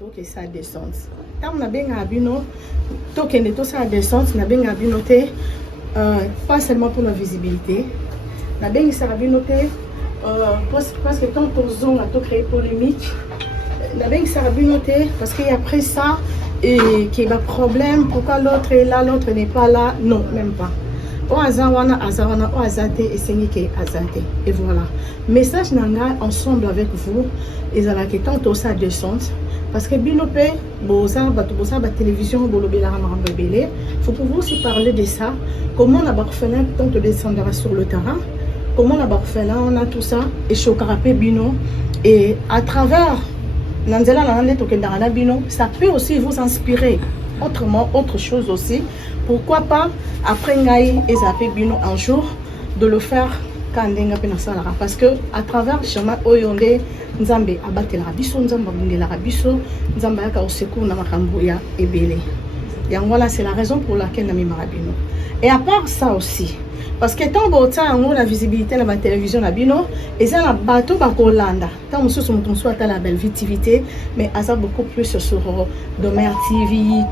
Donc ça descente. Tant on a bien abino, donc on est tous à descente, on a bien abinoté, pas seulement pour la visibilité, on a bien abinoté parce que tant on zone a tout créé polémique, on a bien abinoté parce qu'après ça, et qu'il y a un problème, pourquoi l'autre est là, l'autre n'est pas là, non, même pas. Au azawana, au azate et senike azate. Et voilà. Message nanga ensemble avec vous. Ils ont la question ça descente. Parce que binope, bosa, ba télévision, bolobela ramambebele. Faut pouvoir aussi parler de ça. Comment la barfélin tant descendra sur le terrain. Comment la barfélin on a tout ça et chokarapé bino. Et à travers Nanzela Nande Tokendara bino, ça peut aussi vous inspirer. Autrement, autre chose aussi. Pourquoi pas, après Ngaï et Zapé Bino un jour, de le faire quand Ndenga Penasalara. Parce que à travers Chama Oyonde, Nzambe abatté la rabisso, Nzamba bundé la rabisso, Nzamba yaka osekou na makambuya ebele. Et voilà, c'est la raison pour laquelle Nami Marabino. Et à part ça aussi, parce que tant que la visibilité dans la télévision, et ça, la bateau va Hollanda. Tant que nous sommes à la belle vitivité, mais ça beaucoup plus sur Domer TV,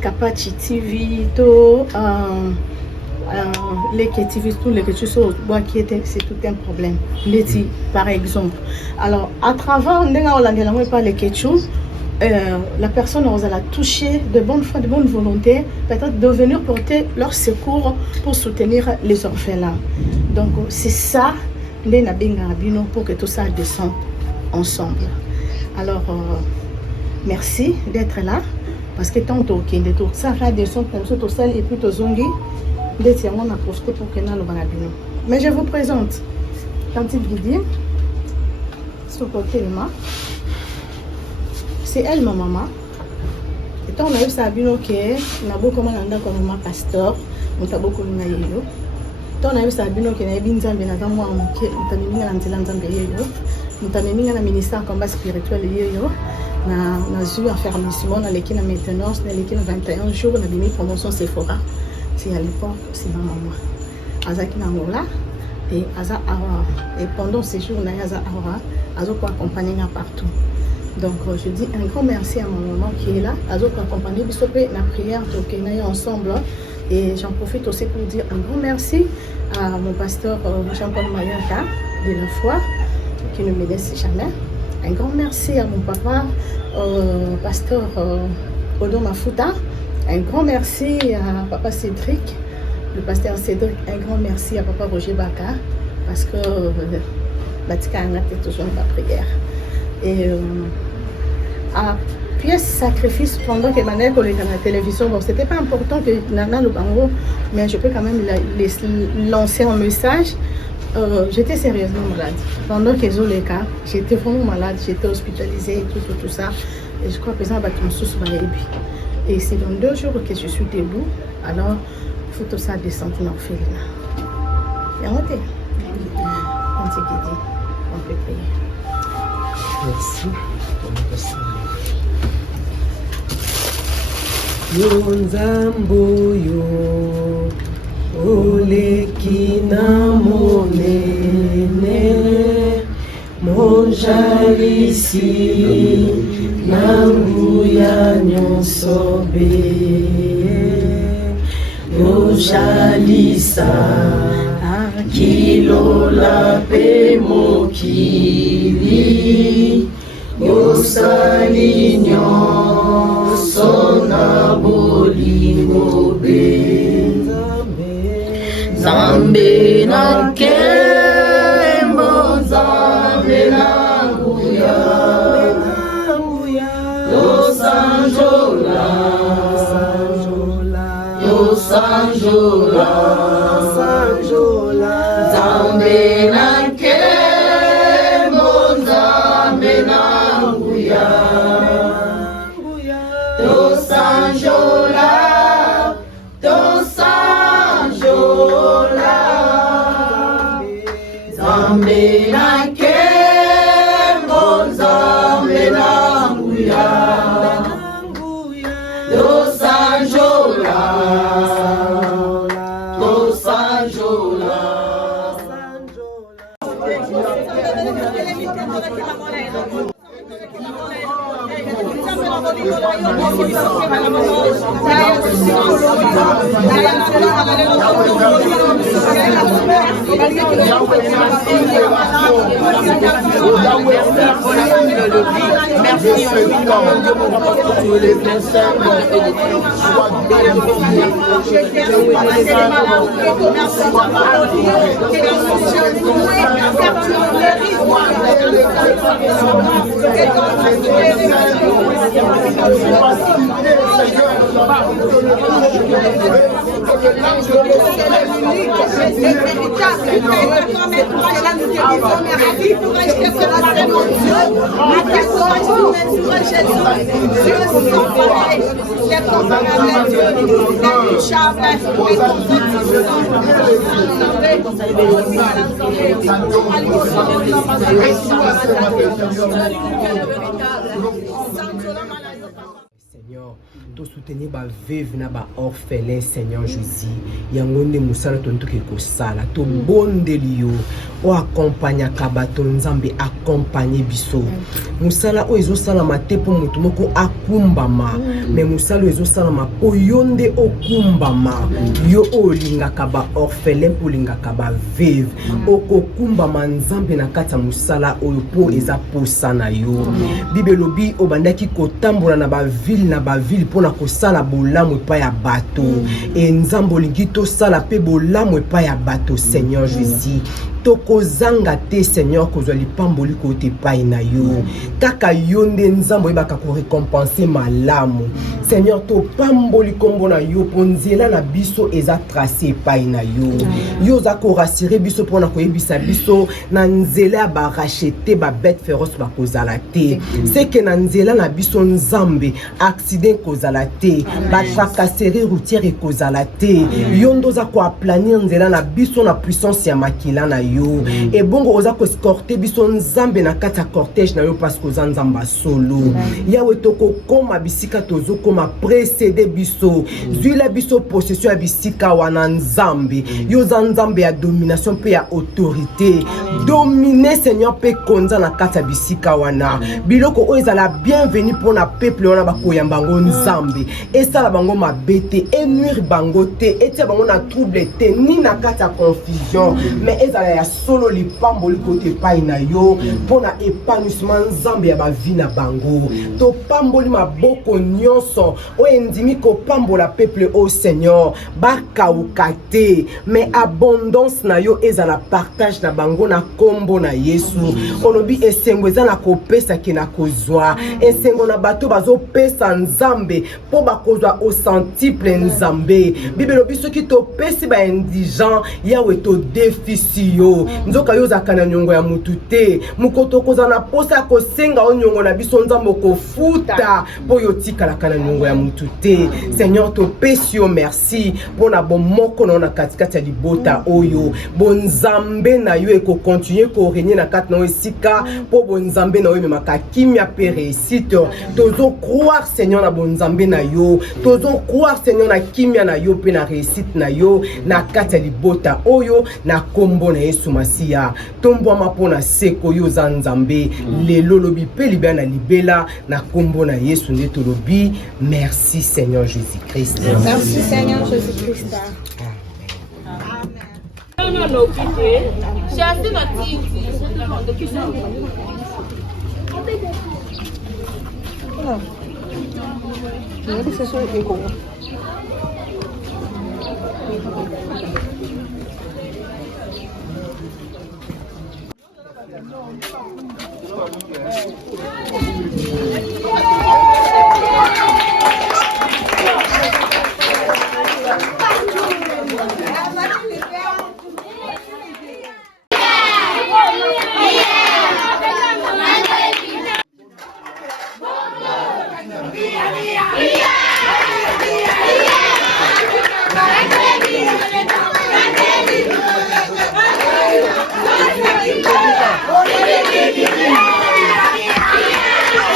Kapachi TV, les TV, tous les choses qui étaient, c'est tout un problème. Leti, par exemple. Alors, à travers les questions, la personne on la toucher de bonne foi, de bonne volonté, peut-être de venir porter leur secours pour soutenir les orphelins. Donc c'est ça les Nabingarabino pour que tout ça descende ensemble. Alors merci d'être là parce que tant que tout ça va descendre comme ça tout seul et puis tout zongi d'être on a profité pour que nous le barabino. Mais je vous présente Tante Guidi sur côté de moi. C'est elle ma maman. Et quand on a eu ça bino que na beaucoup comme on a comme ma pasteur, on t'a beaucoup na yelo. Quand on a eu ça bino que na binzambe na za moi on t'a mis na nzela nzambe yelo. On t'a mis na ministère combat spirituel yelo. Na zu affermissement na l'équipe na maintenance na l'équipe 21 jours na bimi promotion Sephora. C'est à l'époque c'est ma maman. Azaki na ngola et aza awa et pendant ces jours na aza awa azo ko accompagner partout. Donc je dis un grand merci à ma maman qui est là, à d'autres accompagnés, la prière ensemble. Et j'en profite aussi pour dire un grand merci à mon pasteur Jean-Paul Mayaka de la foi qui ne me laisse jamais. Un grand merci à mon papa, pasteur Odo Mafuta. Un grand merci à papa Cédric, le pasteur Cédric. Un grand merci à papa Roger Baka parce que Batika a toujours ma prière. Et à pièce sacrifice pendant que Mané collègue à la télévision, bon, c'était pas important que Nana le bango, mais je peux quand même lancer un message. J'étais sérieusement malade. Pendant que j'ai eu les cas, j'étais vraiment malade, j'étais hospitalisée et tout ça. Et je crois que ça va être sous et c'est dans 2 jours que je suis debout. Alors, il faut tout ça descendre dans le fil. Et on peut prier. Merci. Yonzamboyo olekina monene monjalisi nanguya nyonsobe yojalisa kilola pe mokili yosali nyonso na bolingo be Nzambe na nkembo Nzambe na nguya yosanjola Nzambe na nkembo Nzambe na nguya Nzambe na nkembo Nzambe na nguya dosanjola Seigneur, to soutenir ba veuve na ba orphelin, Seigneur Jésus. Yangonde musala tonto ke kosala to bondeli yo o accompagner kabato nzambe accompagner biso. Musala o ezosala mate po mutu moko akumbama, mais musala ezosala ma po yonde okumbama. Yo olinga kaba orphelin po linga kaba veuve. Okokumbama nzambe na kata musala oyo po eza posana yo. Bibelobi obandaki kotambola na ba ville na ba ville pona kosala bolamu epai ya bato. E nzambe olingi tosala pe bolamu epai ya bato, Seigneur Jésus. Tokozanga te, Seigneur, kozwa lipamboli kote pai na yo. Kaka yonde nzambo yebaka ko récompenser malamu. Seigneur, to pamboli kombo na yo ponzela na biso eza tracé pai na yo. Yo za ko rassurer biso pona ko yebisa biso na nzela ba racheter ba bête féroce ba kozala te. C'est que na nzela na biso nzambe accident kozala te, ba tracasserie routière kozala te. Yondo za ko aplanir nzela na biso na puissance ya makila na yo. Et bongo oza ko escorter biso nzambe na kata cortège na yo parce que oza nzamba solo. Yawe toko koma bisika tozo koma précéder biso. Zuila biso possession ya bisika wana nzambe. Yo za nzambe ya domination pe ya autorité. Dominer Seigneur pe konza na kata bisika wana. Biloko o ezala bienvenue pour na peuple wana bakoyamba ngo nzambe. Esala bango mabete, enuire bango te, etia bango na trouble te, ni na kata confusion. Mais ezala ya solo lipamboli kote pai na yo pona épanouissement nzambe ya bavi na bango. To pamboli maboko nyonso o endimi ko pambola peuple au Seigneur bakauka te, mais abondance na yo ezala partage na bango na kombo na Yesu. Olobi esengo eza na kopesa ke na kozwa, esengo na bato bazo pesa nzambe po bakozwa au centuple nzambe. Bible lobi soki to pesi ba indigent yawe to déficit yo. Nzoka yo zakana nyongo ya mutu te, mukoto kozana posa kosenga o nyongo na biso nzambo kofuta po yo tikala kana nyongo ya mutu te. Seigneur to pesi yo merci pona bomoko na katikati ya libota oyo. Bonzambe na yo eko continuer ko régner na kati na esika po bonzambe na yo memaka kimia pe réussite. Tozo croire Seigneur na bonzambe na yo, tozo croire Seigneur na kimia na yo pe na réussite na yo na kati ya libota oyo na kombo na Yesu Masia. Tombo mapona seko yo za nzambe lelo lobi pe libya na libela na kombo na Yesu ndeto lobi. Merci Seigneur Jésus-Christ. Merci Seigneur Jésus-Christ.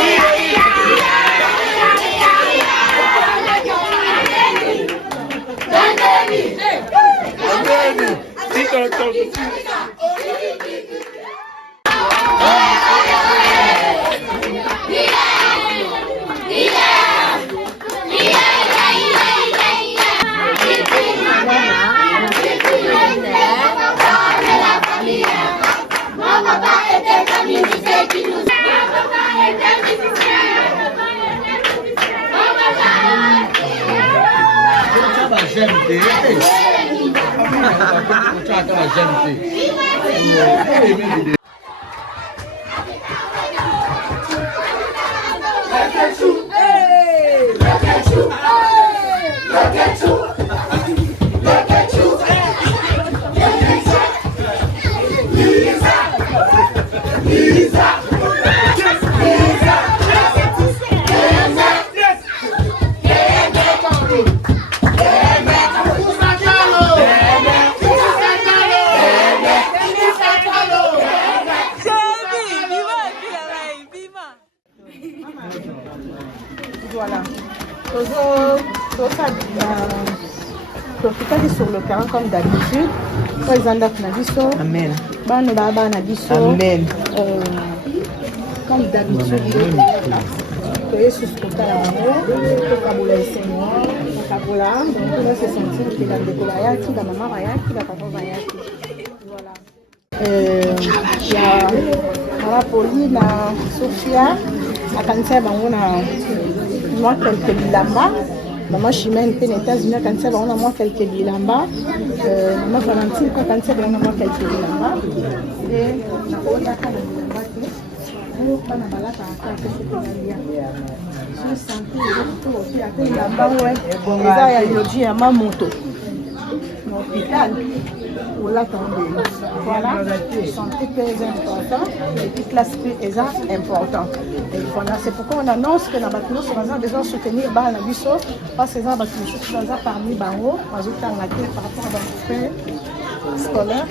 Yeah. Voilà. Profitez sur le terrain comme d'habitude. Quand ils en ont Amen. Amen. Comme d'habitude. Soyez sous ce côté là. Kaboula est Seigneur. Kaboula. Donc on va se sentir que la découverte, la maman va y aller, la papa va y aller. Voilà. Il y a Pauline, Sophia, à Kansa, on a moi quelques bilamba. Maman Chimène, aux États-Unis, à Kansa, on a moi quelques bilamba. Maman Valentine, à Kansa, on a moi quelques bilamba. Et on a quand même bilamba. Pas na balaka à je sens que il y a des bilamba, ouais. Il y a des à moto. L'hôpital. Voilà, santé très important et puis l'aspect est important. Voilà, c'est pourquoi on annonce que dans on a besoin de soutenir Banabiso parce que ça va parmi Bango, par rapport à nos frères scolaires,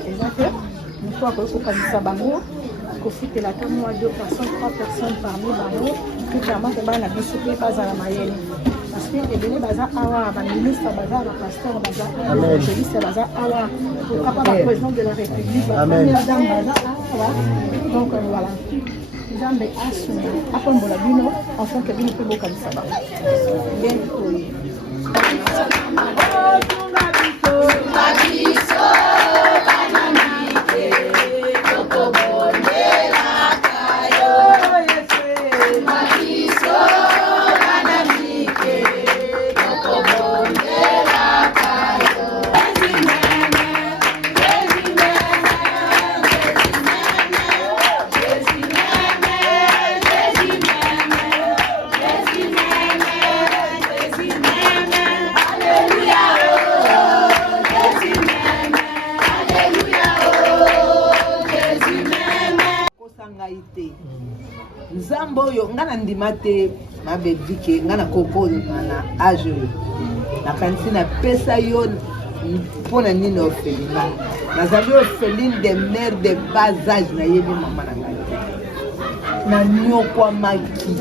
une fois que vous connaissez Bango, que vous faites la moi 2 personnes, 3 personnes parmi Bango, puis clairement que Banabiso n'est pas à la Mayenne. Parce que les bénis baza awa, le ministre baza, le pasteur baza, le évangéliste baza awa, le président de la République, la première dame baza awa. Donc voilà. Zambe asuna, apambola bino, enfant que bino peut beaucoup comme ça. Bien oui. Nzambo yo ngana ndima te mabedike ngana koko na age na kanisi na pesa yo mpona nini orpheline nazali orpheline de mère de bas âge na yebi mama na ngai na nyokwamaki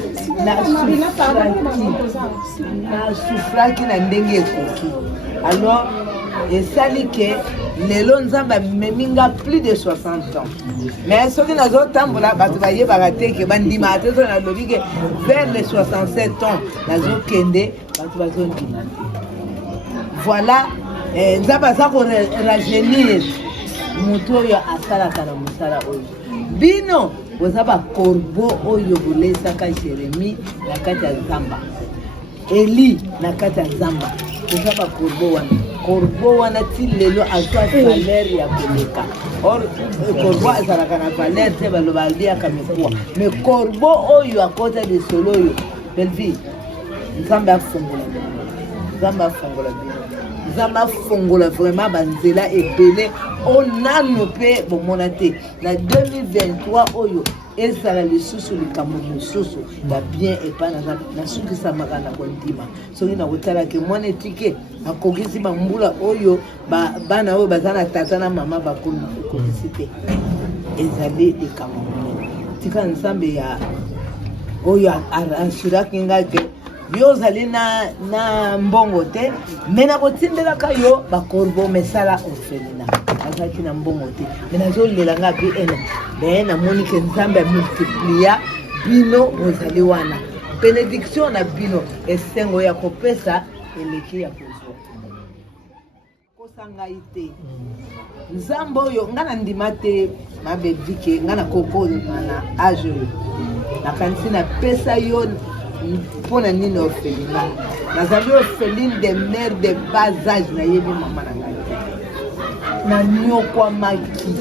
na sufraki na ndenge ekoki alors esali ke lelo nzambe ameminga plus de 60 ans mais soki nazotambola bato bayebaka te ke bandima te so nalobi ke vers les 67 ans nazokende bato bazondima te voilà nzambe aza korajeunir motu oyo asalaka na mosala oyo bino boza bakorbo oyo bolesaka Jérémie na kati ya zamba Eli na kati ya zamba boza bakorbo wana korbo wana ti lelo azwa valeur ya koleka or korbo azalaka na valeur te baloba aliaka mikuwa mais korbo oyo akota lisolo oyo belvi nzambe afungola bino nzambe afungola vraiment banzela ebele onano mpe bomona te na 2023 oyo ezala lisusu likambo mosusu ya bien epa nasukisamaka na kondima soki nakotalaki mwana etike akokisi bambula oyo bana oyo baza na tata na mama bakokisi te ezali likambo monene tika nzambe ya oyo asuraki ngai ke yo ozali na mbongo te me nakotindelaka yo bakorbo mesala orphelina azalaki na mbongo te me nazolela nga mpe ene me namoni ke nzambe amultiplia bino ozali wana benediction na bino esengo ya kopesa eleki ya kozwa kosa ngai te nzambe oyo nga na ndima te mabedike nga na koko na age oyo nakanisi na pesa yo mpona nini orpheline nazali orpheline de mère de bas âge nayebi mama na ngai nanyokwamaki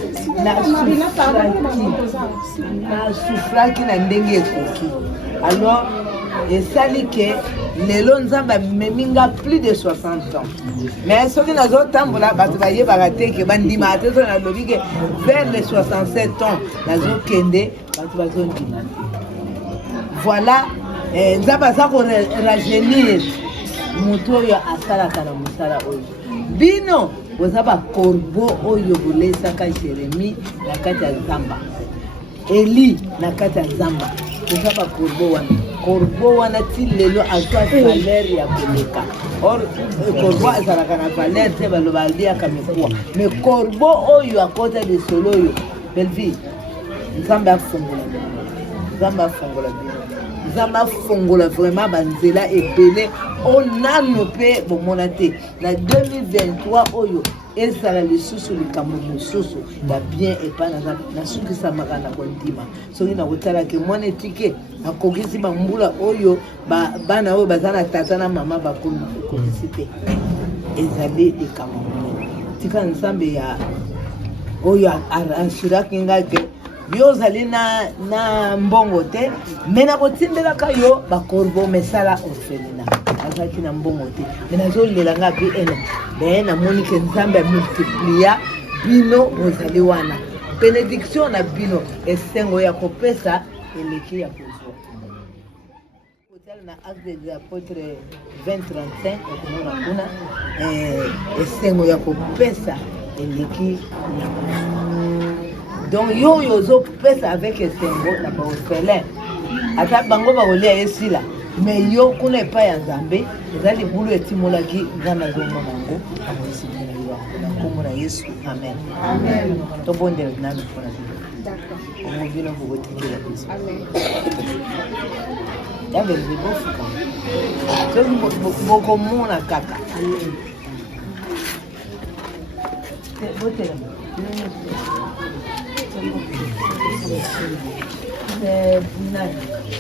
nasufraki na ndenge ekoki alors esali ke lelo nzambe ameminga plus de 60 ans mais soki nazotambola bato bayebaka te ke bandima te so nalobi ke vers les 67 ans nazokende bato bazondima voilà nzambe aza korajeunir motu oyo asalaka na mosala oyo bino boza bakorbo oyo bolesaka Jérémie na kati ya zamba Eli na kati ya zamba boza bakorbo wana korbo wana ti lelo azwa valeur ya koleka or korbo azalaka na valeur te baloba aliaka mikuwa mais korbo oyo akota lisolo oyo belvi nzambe afongola bino nzambe afongola vraiment banzela ebele onano mpe bomona te na 2023 oyo ezala lisusu likambo mosusu ya bien epa nasukisamaka na kondima soki nakotalaki mwana etike akokisi bambula oyo bana oyo baza na tata na mama bakokisi te ezali likambo tika nzambe ya oyo ashiraki ngai ke yo ozali na mbongo te me nakotindelaka yo bakorbo mesala orphelina azalaki na mbongo te me nazolela nga mpe ene me namoni ke nzambe amultiplia bino ozali wana bénédiction na bino esengo ya kopesa eleki ya kozwa kotala na acte des apôtres 20:35 okomona kuna esengo ya kopesa eleki ya donc yo oyo ozopesa avec esengo na baorphelin ata bango bakolia esila mais yo kuna epai ya nzambe eza libulu etimolaki nzambe azomona yango amoesimina yo yango na nkombo na Yesu amen tobondela nani mpona bino omo bino bokotikela biso yabelze bofuka soki bokomona kaka botelema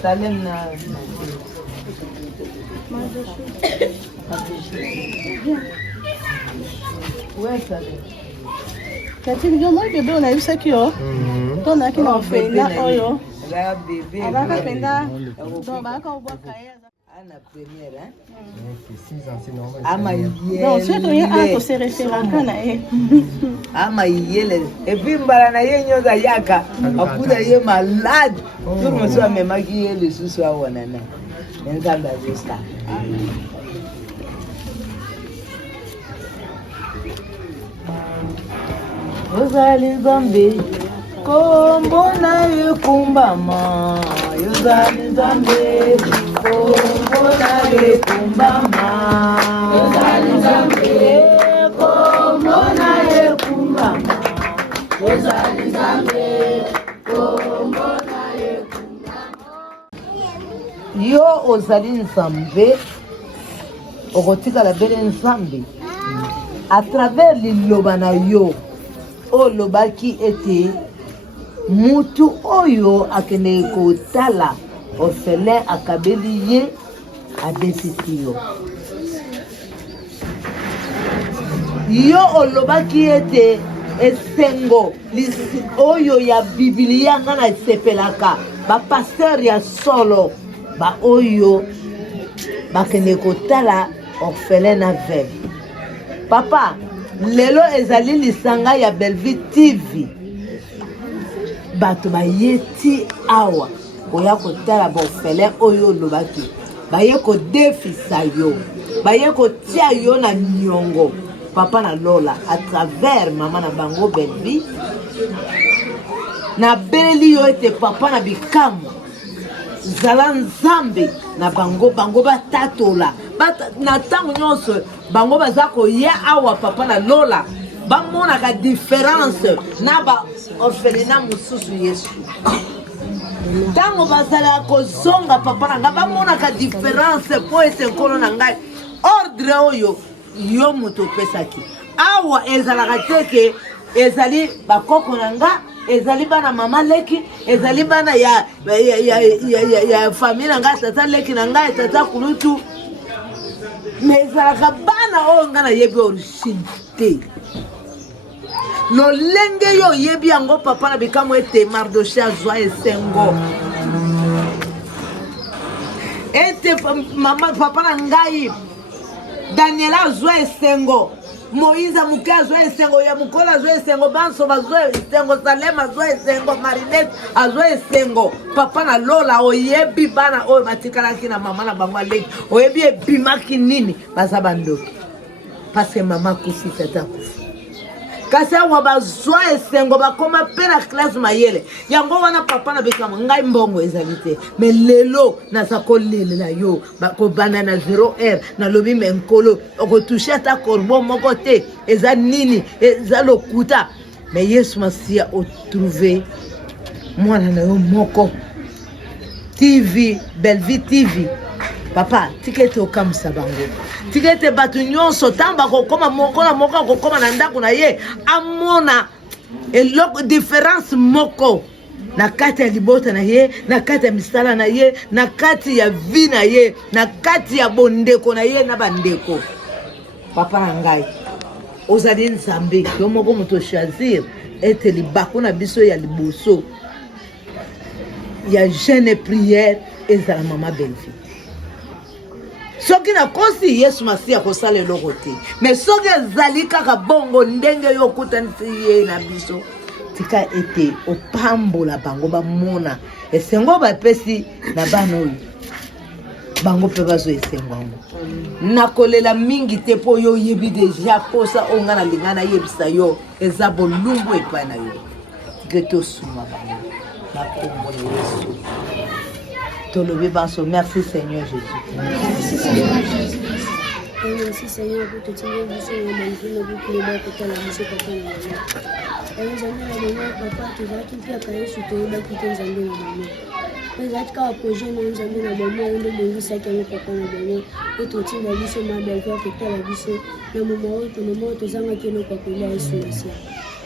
Salem na ouais Salem kati ndio bebe unayusa kio tona kina ofela oyo la bébé abaka penda donc baka ubaka yeza ana première hein c'est 6 ans c'est normal ama yele donc surtout ya ato se référent kana ama yele et puis mbala na ye nyoza yaka akuda ye malade tout le monde amemaki ye le susu awana na nzamba zesta ozali nzambe kombo na ye kumbama yozali nzambe kombo na ye kumbama yozali nzambe kombo na ye kumbama yozali nzambe kombo na ye kumbama yo ozali nzambe okotikala bele nzambe à travers liloba na yo olobaki ete mutu oyo akende kotala orphelin akabeli ye adesisi yo olobaki ete esengo oyo ya bibilia nga na esepelaka bapaster ya solo baoyo bakende kotala orphelin na veuve papa lelo ezali lisanga ya Belleville TV bato bayeti awa koya kotala baorphelin oyo olobaki baye kodefisa yo baye kotia yo na niongo papa na lola à travers mama na bango Belleville na beli yo ete papa na bikamwa zala nzambe na bango batatola na ntango nyonso bango baza koya awa papa na lola bamonaka différence na baorphelina mosusu yesu ntango bazalaka kozonga papa na ngai bamonaka différence mpo ete nkolo na ngai ordre oyo yo moto opesaki awa ezalaka teke ezali bakoko na nga ezali bana mama leki ezali bana ya famille na ngai tata leki na ngai tata kulutu mais ezalaka bana oyo ngai nayebi origine te lolenge yo oyebi yango papa na bikamo ete Mardoché azwa esengo ete mama papa na ngai Daniela azwa esengo Moïse amuke azwa esengo ya mukola azwa esengo banso bazwa esengo Salem azwa esengo Marinette azwa esengo papa na lola oyebi bana oyo batikalaki na mama na bango aleki oyebi ebimaki nini baza bandoki parce que mama kufi tata kufi kasi awa bazwa esengo bakoma pe na classe mayele yango wana papa na bekama ngai mbongo ezali te mais lelo naza kolelela yo bakobanda na 0 na lobi menkolo okotouche ata korbo moko te eza nini eza lokuta mais Yesu Masia otrouve mwana na yo moko TV Bellevue TV papa tikete okamusa bango tikete batu nyonso tamba kokoma moko na moko kokoma na ndako na ye amona eloko différence moko na kati ya libota na ye na kati ya misala na ye na kati ya vie na ye na kati ya bondeko na ye na bandeko papa na ngai ozali nzambe yo moko moto choisir ete libako na biso ya liboso ya jeune prière ezala mama Bellevue soki na kosi Yesu Masia kosala eloko te mais soki ezali kaka bongo ndenge yo okutanisi ye na biso tika ete opambola bango bamona esengo bapesi na bana oyo bango mpe bazwa esengo yango nakolela mingi te mpo yo oyebi deja posa oyo nga nalinga nayebisa yo eza bolumbu epai na yo tika ete osuma bango bakombo ya Yesu. Merci Seigneur Jésus. Merci Seigneur Jésus. Merci Seigneur pour te tirer du Seigneur, malgré le but de la côté la musique papa na maman. Et nous avons la maman papa qui va tout faire cahier sur toi et qui t'en zambé na maman. Mais là tu as projet nous zambé na maman on de bongi ça qui est papa na maman. Et tout tu vas lui sur ma belle faire que la vie le moment où tu zanga qui le papa là est sur ici.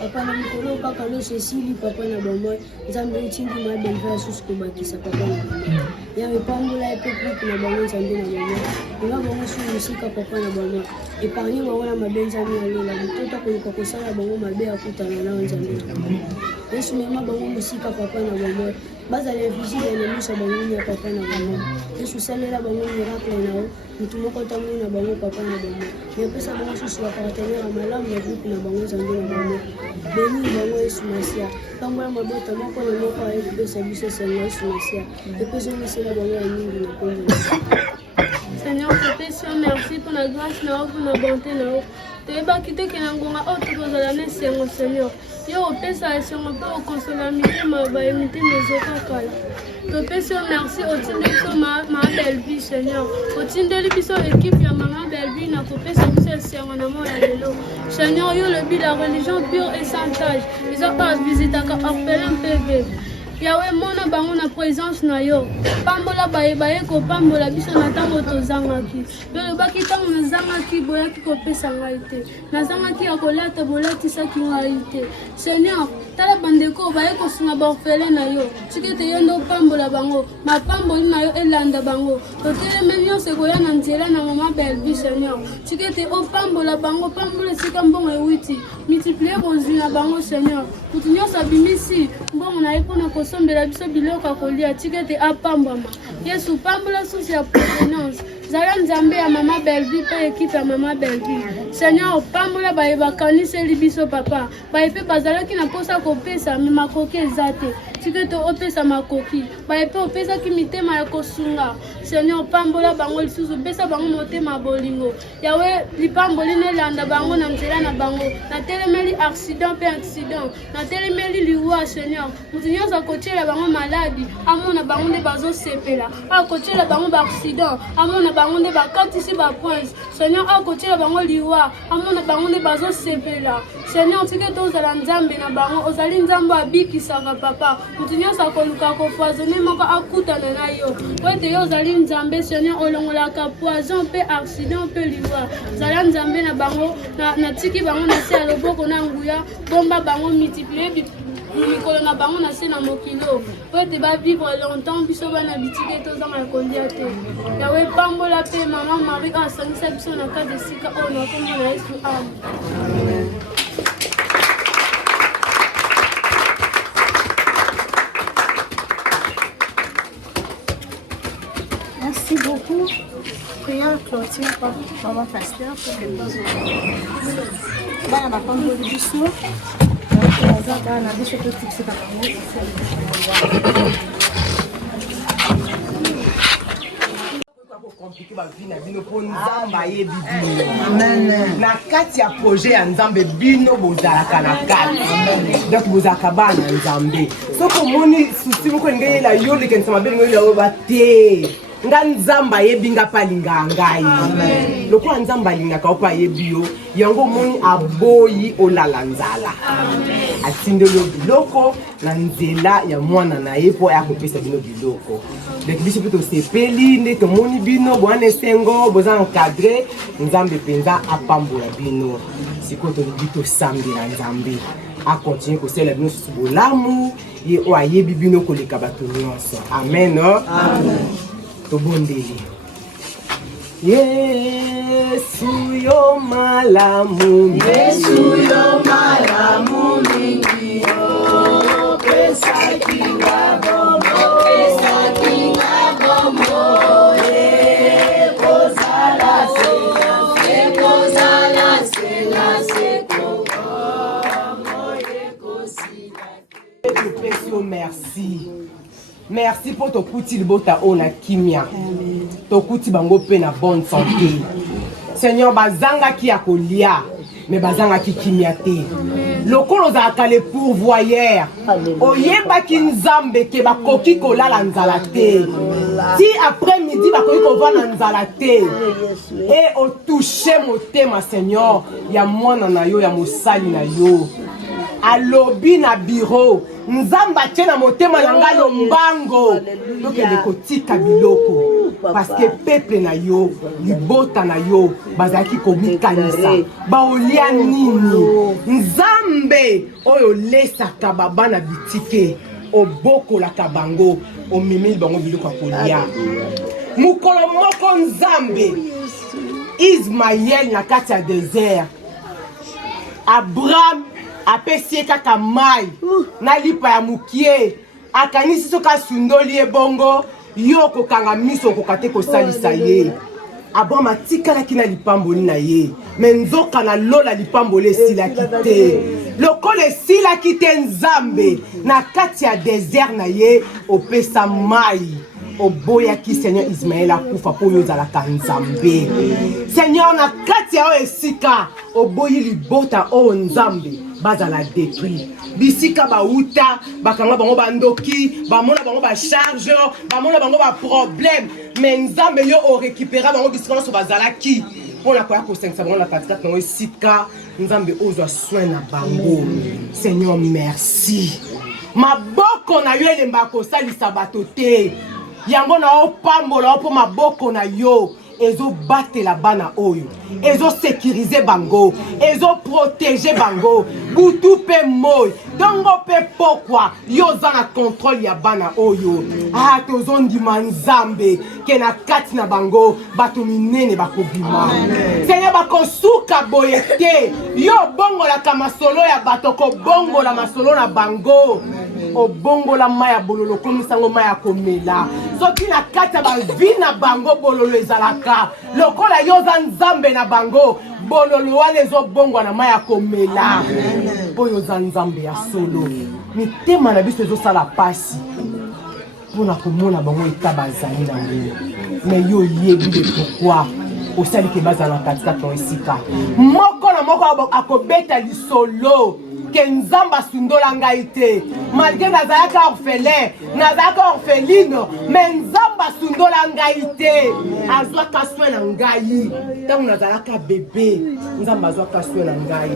Papa na mkolo kaka lo Cécile papa na maman zambé tindi ma belle faire sous ko bakisa papa na maman. Ya mpangola epe plus na bango zambé na maman. Nga bango sur musika papa na maman. Épargner bango na mabenza na lola mtoto ko kosala bango mabe akutana na nzambe na maman. Yesu mema bango musika papa na maman. Baza les vigiles les musa bango ya papa na maman. Yesu salela bango miracle na o mutu moko tango na bango papa na maman. Mais pesa bango sous la partenaire malamu ya groupe na bango zambé na maman. Béni bango Yesu Masia. Tango mabota moko na moko ayebi pesa biso Seigneur Yesu Masia. Et pesa misela bango ya mingi na kongo. Seigneur, je te prie, merci pour la grâce, pour la bonté. Tu es bâti que l'angonga autre chose à l'année, Seigneur. Yo, pesa et sur mon père, au consolamité, ma baïmité, mes autres cas. Je te prie, merci, au titre de ma Bellevue, Seigneur. Au titre de l'épisode équipe, il y a maman Bellevue, n'a coupé sa bouche, c'est un amour à l'élo. Seigneur, yo, le but, la religion pure et sans tâche. Ils ont pas visité un orphelin PV. Yawe mona bango na présence na yo pambola baye ko pambola biso na tango tozangaki yo baki tango na zangaki boyaki ko pesa ngai te na zangaki ya kolata bolatisa ki ngai te Seigneur tala bandeko baye ko sunga borfele na yo tikete yo ndo pambola bango mapamboli na yo elanda bango totele menyo se koya na nzela na mama Bellevue Seigneur tikete o pambola bango pambola sika mbongo ewiti multiplier bozwi na bango Seigneur kutunyo sabimisi mbongo na epo na sombela biso biloko kolia tikete apambama Yesu pambola susi ya provenance zala nzambe ya mama Bellevue pe équipe ya mama Bellevue Seigneur pambola baye bakaniseli biso papa baye pe bazalaki na posa kopesa me makoki ezate tikete opesa makoki baye pe opesa ki mitema ya kosunga Seigneur pambola bango lisusu pesa bango motema bolingo yawe lipamboli ne landa bango na nzela na bango na telemeli accident pe accident na telemeli liwa Seigneur mutinyo za kochela bango maladi amona bango nde bazo sepela akochela bango ba accident amona bango nde bakatisi ba prince Seigneur akochela bango liwa amona bango nde bazo sepela Seigneur tikete ozala nzambe na bango ozali nzambe abikisaka papa mutinyo za koluka ko foisonner moko akutana na yo wete yo ozali nzambe Seigneur olongolaka poison pe accident pe liwa zala nzambe na bango na tiki bango na se ya loboko na nguya bomba bango multiplier mikolo na bango na se na mokilo po ete bavivre longtemps biso bana bitike tozanga ya kolia te yawe pambola mpe mama Marie asangisa biso na kati esika oyo na kombo na Yesu amen. Merci beaucoup. Prière clôture par Papa Pasteur pour que nous ayons la parole du soir. na kati ya projet ya nzambe bino bozalaka na kati donc bozalaka bana nzambe soki omoni susi moko elingi eyela yo lekanisa mabe elingi oyela oyo bate nga nzambe ayebi nga mpe alingaka ngai lokola nzambe alingaka yo mpe ayebi yo yango omoni aboyi olala nzala atindeli yo biloko na nzela ya mwana na ye mpo ayakopesa bino biloko donc biso mpe tosepeli nde tomoni bino bwana esengo boza encadre nzambe mpenza apambola bino sikoyo tolingi tosambela nzambe akontinue kosala bino susu bolamu ye oyo ayebi bino koleka bato nyonso amen. Tobondeli Yesu yo malamu Yesu yo malamu mingi yo pesa kinga bomo kozala se merci. Merci pour ton kuti libota ona kimia. Ton kuti bango pe na bonne santé. Seigneur bazanga ki akolia, mais bazanga ki kimia te. Lokolo za kale pourvoyeur. Oyeba ki nzambe ke bakoki kolala nzala te. Si après-midi bakoki kovana nzala te. Et au toucher motema Seigneur, ya mwana na yo ya mosali na yo. Alobi na bureau nzamba tena motema na nga lombango tokende kotika biloko parce que peuple na yo libota na yo bazalaki komikanisa baolia nini nzambe oyo lesaka babana bitike obokolaka bango omemeli bango biloko ya kolia mokolo moko nzambe Ismaël na kati ya désert Abraham apesi kaka mai na lipa ya mukie akanisi soka sundoli ebongo yo kokanga miso kokate kosalisa ye Abraham atikalaki na lipamboli na ye me nzoka na lola lipamboli esilaki te lokola esilaki te nzambe na kati ya désert na ye opesa mai oboyaki Seigneur Ismaël akufa po yozalaka nzambe Seigneur na kati ya oyo esika oboyi libota oyo nzambe bazala détruit bisika bauta bakanga bango bandoki bamona bango ba charge bamona bango ba problème mais nzambe yo o récupérer bango bisika so bazalaki pona koya ko 500 bango na katikati bango esika nzambe ozwa soin na bango Seigneur merci maboko na yo elemba ko salisa bato te yango na opambola po maboko na yo ezo batela bana oyo ezo sécuriser bango ezo protéger bango butu pe moy dongo pe pokwa yo za na contrôle ya bana oyo tozo ndima nzambe ke na kati na bango bato minene bakobima Seigneur bakosuka boye te yo bongola kama solo ya bato ko bongola masolo na bango obongola maya bololo komisango maya komela soki na kati ya bavi na bango bololo ezalaka lokola yoza nzambe na bango bololo wana ezobongwa na maya komela po yoza nzambe ya solo mitema na biso ezosala pasi mpona komona bango eta bazali na ngo me yo yebi de pourquoi osali ke bazala na katikati na esika moko na moko akobeta lisolo ke nzamba asundola ngai te malgré nazalaka orphelin nazalaka orpheline me nzamba asundola ngai te azwaka soin na ngai ntango nazalaka bebe nzamba azwaka soin na ngai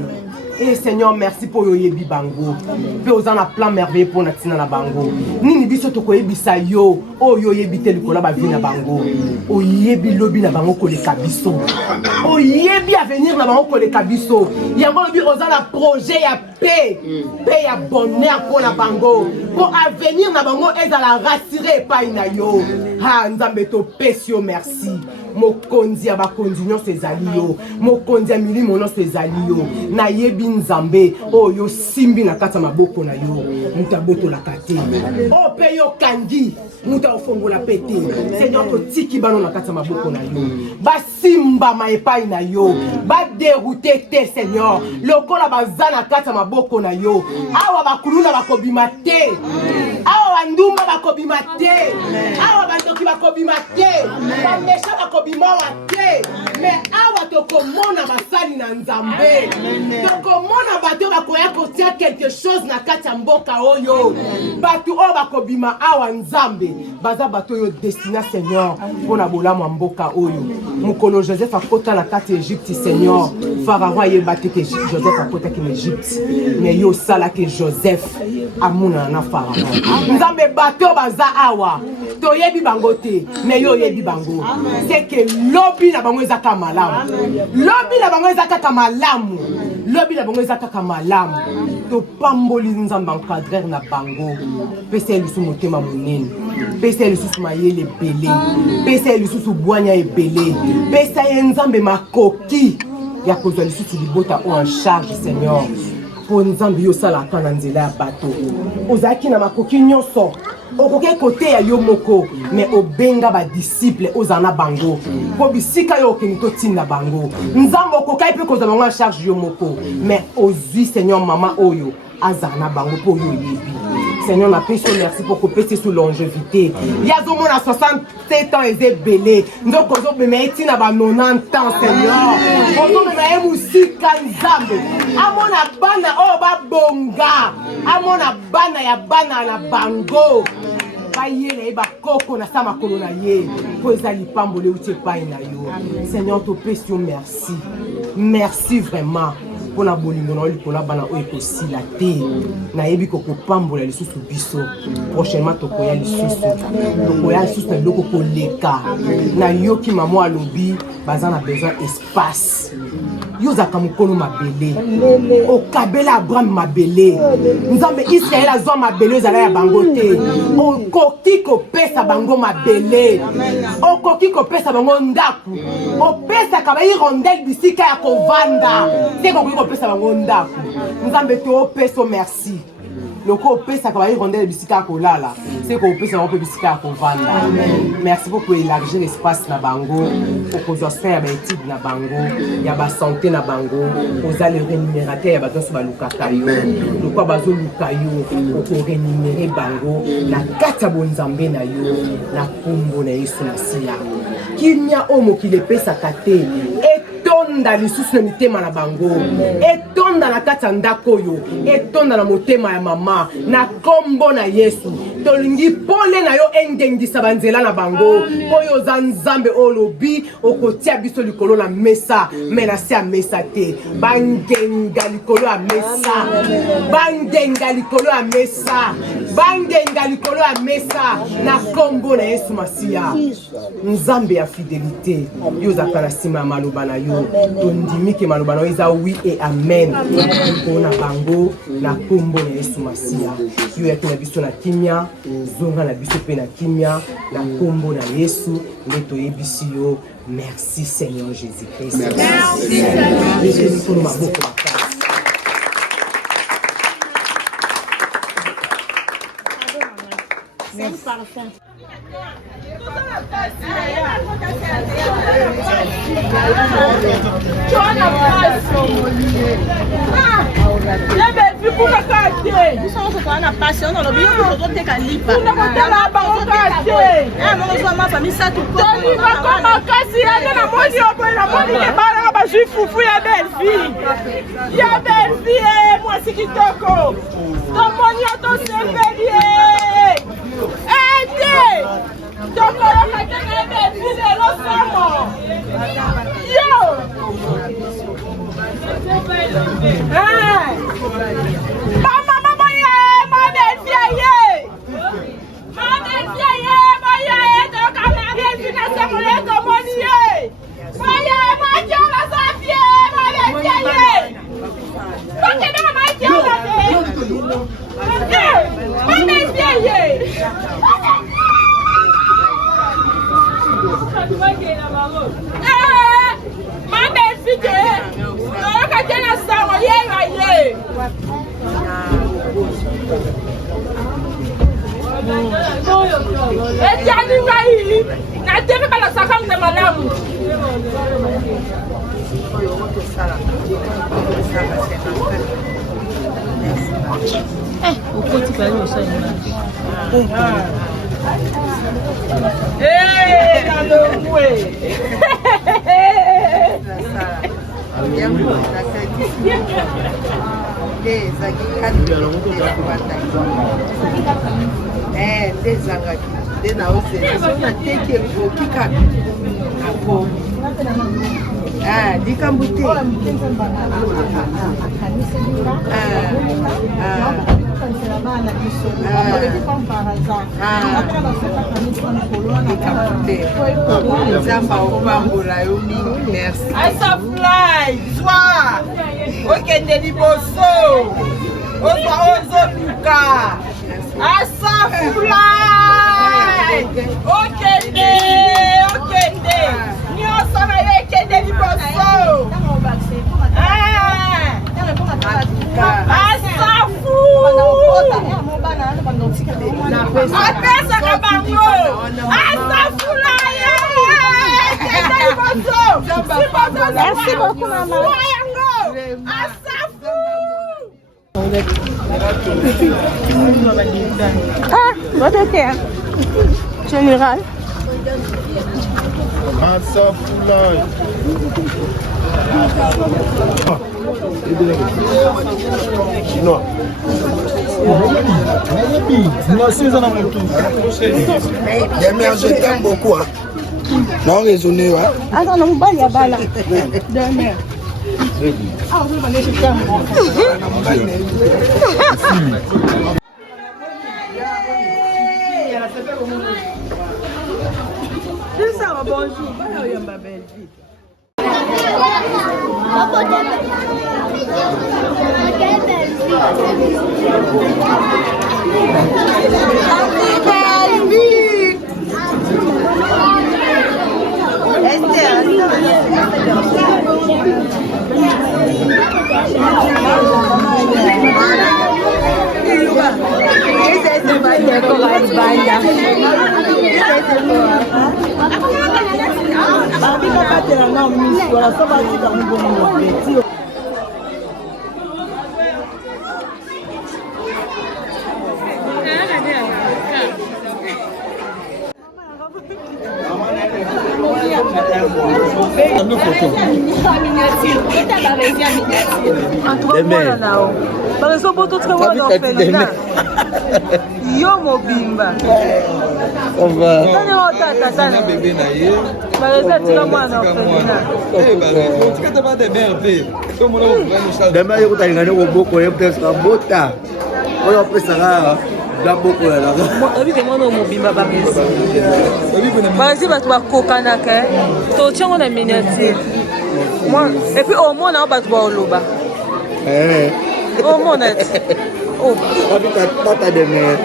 et Seigneur merci pour yoyebi bango pe ozana plan merveilleux pour natina na bango nini biso tokoyebisa yo oyo yoyebi te likola bavi na bango oyebi lobi na bango koleka biso oyebi avenir na bango koleka biso yango lobi ozana projet ya paix ya bonheur pour la bango pour avenir na bango ezala rassuré epai na yo. Nzambe topesi yo merci. Mokonzi ya bakonzi nyonso ezali yo, mokonzi ya milimo nyonso ezali yo. Nayebi Nzambe oyo simbi na kati ya maboko na yo, muta botolaka te. O pe yo kangi muta ofongola pe te. Seigneur totiki bano na kati ya maboko na yo, basimba maepai na yo, baderoute te Seigneur lokola baza na kati ya maboko na yo. Awa bakuluna bakobima te, awa banduma bakobima te, awa bandoki bakobima te, bamesha bakobima wa te. Mais awa tokomona basali na Nzambe, tokomona bato bakoya kotia quelque chose na kati ya mboka oyo. Bato oyo bakobima awa Nzambe baza bato yo destina Seigneur mpona bolamu ya mboka oyo. Mokolo Joseph akota na kati ya Egypte Seigneur, Pharaon ayeba te ke Joseph akotaki na Egypte, mais yo osalaki Joseph amuna na Pharaon. Nzambe bato baza awa toyebi bango te, mais yo oyebi bango. C'est que lobi na bango ezaka malamu, lobi na bango ezaka malamu, lobi na bango ezaka malamu. Topamboli Nzambe encadrer na bango, pesa elisusu motema monene, pesa elisusu mayele ebele, pesa elisusu bwanya ebele, pesa ye Nzambe makoki ya kozwa lisusu libota o en charge Seigneur. Po Nzambe yo salaka na nzela ya bato ozalaki na makoki nyonso okoke kote ya yo moko, mais obenga ba disciple ozana bango po bisika yo okeni totinda bango. Nzambe okokai pe kozwa bango en charge yo moko, mais ozwi Seigneur mama oyo azana bango po yo yebi. Seigneur, na pêche, merci pour que pêche sous longévité. Il y a au moins 67 ans et c'est belé. Nous avons besoin de 90 ans, Seigneur. Nous avons besoin de musique Nzambe. Amona bana oh ba bonga. Amona bana ya bana na bango. Bayele ba koko na sama kolo na ye. Po ezali pambole uti pa na yo. Seigneur, to pêche, merci. Merci vraiment. Pour la bolingo na oli kola bana o ekosila te na yebi ko pambola lisusu biso prochainement tokoya lisusu na biloko koleka na yoki mamo alobi baza na besoin espace yo zaka mokolo mabele okabela Abraham mabele Nzambe Israël azwa mabele ezala ya bango te okoki kopesa bango mabele okoki kopesa bango ndaku opesaka bairondele bisika ya kovanda te kokoki kopesa bango ndaku Nzambe te opesa merci loko opesa ka bairondele bisika ya kolala se ko opesa bango pe bisika ya kovanda. Merci pour élargir l'espace na bango okozwa faire ba étude na bango ya ba santé na bango oza le rémunérateur ya bato so balukaka yo lokwa bazo luka yo oko rémunérer bango na kati ya bonzambe na yo na kombo na Yesu Masiya. Kinya omo kilepesaka te etonda lisusu na mitema na bango, etonda na kati ya ndako oyo, etonda na motema ya mama na kombo na Yesu. Tolingi pole na yo endengisa banzela na bango oyo za Nzambe olobi okotia biso likolo na mesa mena se ya mesa te bangenga likolo ya mesa, bangenga likolo ya mesa, bangenga likolo ya mesa na kombo na Yesu Masiya. Nzambe ya fidélité yo zaka na sima maloba na yo tondimike maloba na yo eza oui et amen mpona bango na kombo na Yesu Masiya. Yo yaki na biso na kimia zonga na biso pe na kimia na kombo na Yesu nde toyebisi yo. Merci Seigneur Jésus-Christ. Merci Seigneur. C'est un parfum. etiani ngai nateri balasakanga malamu okoti pali osala nalongwe ndezangaki nde naosena teki ekoki kaka ako likambo te nzamba opambola yo mingi merci asafly zwa okende liboso ozwa ozobuka asafly okende nyonso na yo ekende liboso asafu apesaka bango asafula ye ekende liboso Merci beaucoup, maman. yango asafu Ah, votre thé. Général. Chinois. Demain, je t'aime beaucoup. Hein. Non, raisonner. Hein. Attends, non, il y a pas là. Demain. Ah, vous allez chez toi. Bonjour, ma belle vie. Yo mobimba. Demain, you can go book or you can go bota. Or you can go book or basi bato bakokana ke totiango na miniature et puis omona bato baoloba omona tata de mer.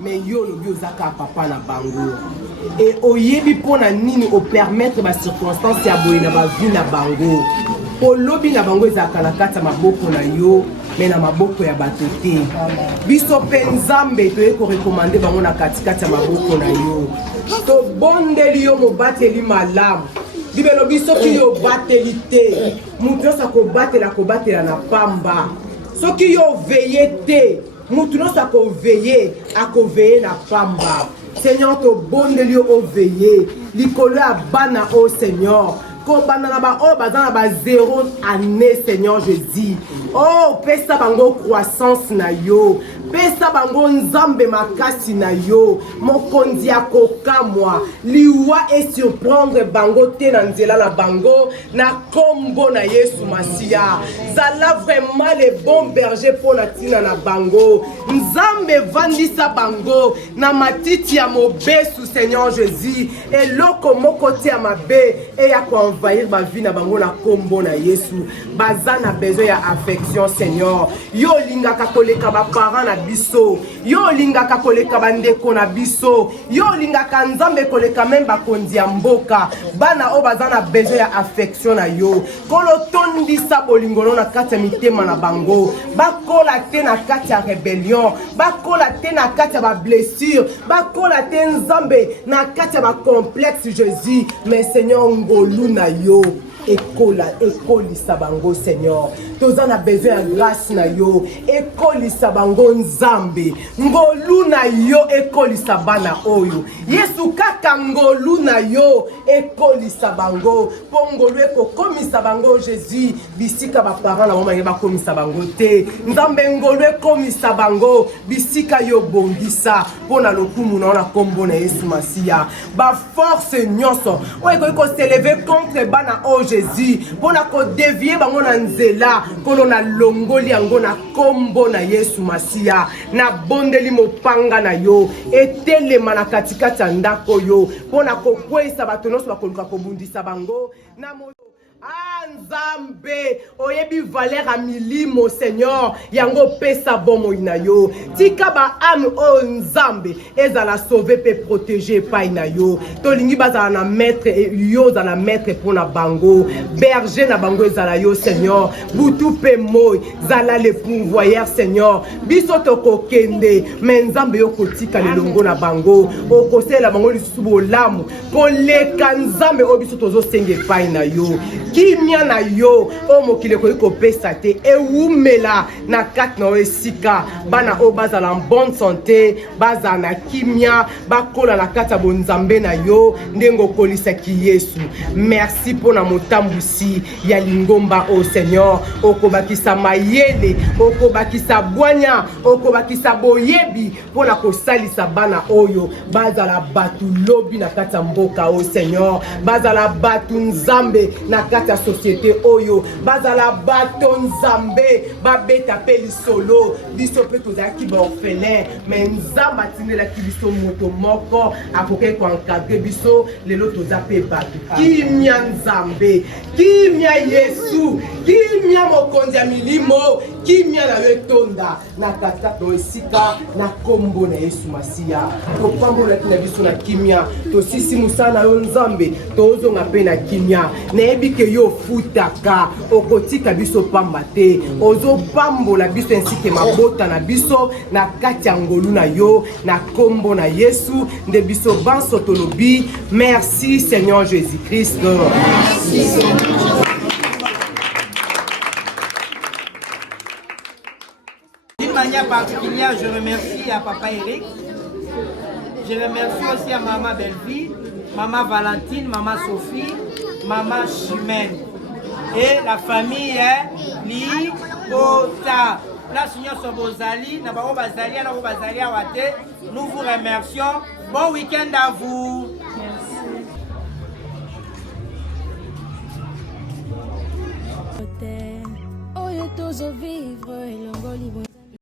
mais yo lobi ozaka papa na bango et oyebi pona nini o permettre ba circonstance ya boye na ba vie na bango olobi na bango ezaka na kati ya maboko na yo mais na maboko ya bato te biso mpe nzambe toye korekomande bango na katikati ya maboko na yo tobondeli yo mobateli malamu libelo biso ki yo bateli te moto nyonso akobatela na pamba soki yo veye te mutu nyonso akoveye na pamba. Seigneur, to bondeli oveye likolo ya bana o Seigneur. Kobana na ba o bazana ba 0 année Seigneur Jésus. Oh, pesa bango croissance na yo. Pesa bango nzambe makasi na yo. Mokonzi akokamwa liwa et surprendre bango te na nzela na bango na kombo na Yesu Masia. Zala vraiment les bons bergers pour la tina na bango. Nzambe vandisa bango na matiti ya mobesu Seigneur Jésus. Et loko moko te ya mabe et ya kwa envahir ma vie na bango na kombo na Yesu. Bazana besoin ya affection Seigneur. Yo linga kakoleka ba parents na biso. Yo linga kakoleka bandeko na biso. Yo linga kanzambe koleka même bakondi ya mboka. Bana o bazana besoin ya affection na yo. Kolo tondisa bolingolo na kati ya mitema na bango. Bakola te na kati ya rébellion. Bakola te na kati ya ba blessure. Bakola te nzambe na kati ya ba complexe Jésus. Mais Seigneur ngolu na yo. Ekoli sabango Seigneur. Tozana besoin ya grâce na yo. Ekoli sabango nzambe. Ngolu na yo ekoli sabana oyo. Yesu kaka ngolu na yo ekoli sabango. Pongolu eko komi sabango Jésus. Bisika ba parents na mama yeba komi sabango te. Nzambe ngolu ekomi sabango. Bisika yo bongisa. Pona lokumu na kombo na Yesu Masia. Ba force nyonso. Oyo ko s'élever contre bana o Jésus. Pona ko dévier bango na nzela. Kolona longoli yango na kombo na Yesu Masia. Na bondeli mopanga na yo. Etelema na katikati ya ndako yo. Pona ko kwesa bato nyonso bakoluka kobundisa bango. Na mo Nzambe oyebi valeur a milimo Seigneur yango pesa bomo ina yo tika ba ame o Nzambe ezala sauver pe protéger pa ina yo tolingi bazala na maître yo za na maître pour na bango berger na bango ezala yo Seigneur butu pe moy zala le pourvoyeur Seigneur biso to kokende mais Nzambe yo kotika le longo na bango o kosela bango lisusu bolamu koleka Nzambe o biso tozo senge pa ina yo kimia na yo o mokile ko pesa te e umela na kat na esika bana o bazala en bonne santé baza na kimia bakola na kata bonzambe na yo ndengo kolisa ki Yesu. Merci pour na motambusi ya lingomba o Seigneur okobakisa mayele okobakisa bwanya okobakisa boyebi pour na kosalisa bana oyo bazala batu lobi na kata mboka o Seigneur bazala batu Nzambe na kata société oyo bazala bato Nzambe babeta pe lisolo biso pe tozaki ba orphelin mais Nzamba tinela ki biso moto moko akoke ko encadrer biso lelo tozape bato kimia Nzambe kimia Yesu kimia mokonzi ya milimo kimia na wetonda na kata to esika na kombo na Yesu Masia to pambola na biso na kimia to sisi musana yo Nzambe tozonga pe na kimia na ebike yo futaka okotika biso pamba te ozo pambola biso ensike mabota na biso na kati ya ngolu na yo na kombo na Yesu nde biso banso tolobi merci Seigneur Jésus-Christ. Merci Seigneur. D'une manière particulière, je remercie à Papa Eric. Je remercie aussi à Maman Belleville, Maman Valentine, Maman Sophie, Maman Chimène. Et la famille est Libota. La Seigneur Sobozali, nous vous remercions. Bon week-end à vous. Oyo tozo vivre elongo libo